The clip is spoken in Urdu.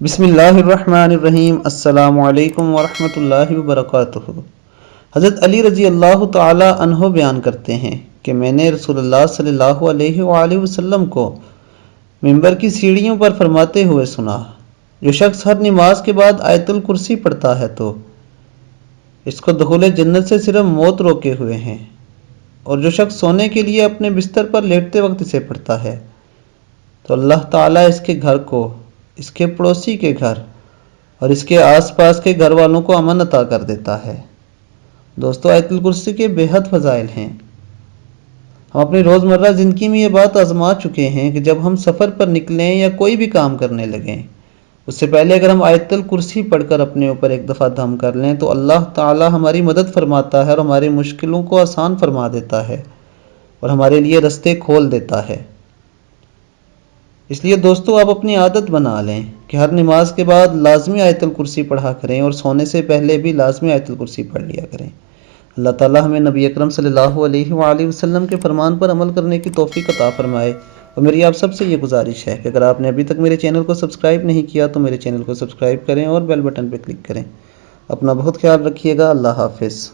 بسم اللہ الرحمن الرحیم۔ السلام علیکم ورحمۃ اللہ وبرکاتہ۔ حضرت علی رضی اللہ تعالی عنہ بیان کرتے ہیں کہ میں نے رسول اللہ صلی اللہ علیہ وآلہ وسلم کو منبر کی سیڑھیوں پر فرماتے ہوئے سنا، جو شخص ہر نماز کے بعد آیت الکرسی پڑھتا ہے تو اس کو دخول جنت سے صرف موت روکے ہوئے ہیں، اور جو شخص سونے کے لیے اپنے بستر پر لیٹتے وقت اسے پڑھتا ہے تو اللہ تعالیٰ اس کے گھر کو، اس کے پڑوسی کے گھر اور اس کے آس پاس کے گھر والوں کو امن عطا کر دیتا ہے۔ دوستو، آیت الکرسی کے بے حد فضائل ہیں۔ ہم اپنی روزمرہ زندگی میں یہ بات آزما چکے ہیں کہ جب ہم سفر پر نکلیں یا کوئی بھی کام کرنے لگیں، اس سے پہلے اگر ہم آیت الکرسی پڑھ کر اپنے اوپر ایک دفعہ دم کر لیں تو اللہ تعالیٰ ہماری مدد فرماتا ہے اور ہماری مشکلوں کو آسان فرما دیتا ہے اور ہمارے لیے رستے کھول دیتا ہے۔ اس لیے دوستو، آپ اپنی عادت بنا لیں کہ ہر نماز کے بعد لازمی آیت الکرسی پڑھا کریں اور سونے سے پہلے بھی لازمی آیت الکرسی پڑھ لیا کریں۔ اللہ تعالیٰ ہمیں نبی اکرم صلی اللہ علیہ وآلہ وسلم کے فرمان پر عمل کرنے کی توفیق عطا فرمائے۔ اور میری آپ سب سے یہ گزارش ہے کہ اگر آپ نے ابھی تک میرے چینل کو سبسکرائب نہیں کیا تو میرے چینل کو سبسکرائب کریں اور بیل بٹن پہ کلک کریں۔ اپنا بہت خیال رکھیے گا۔ اللہ حافظ۔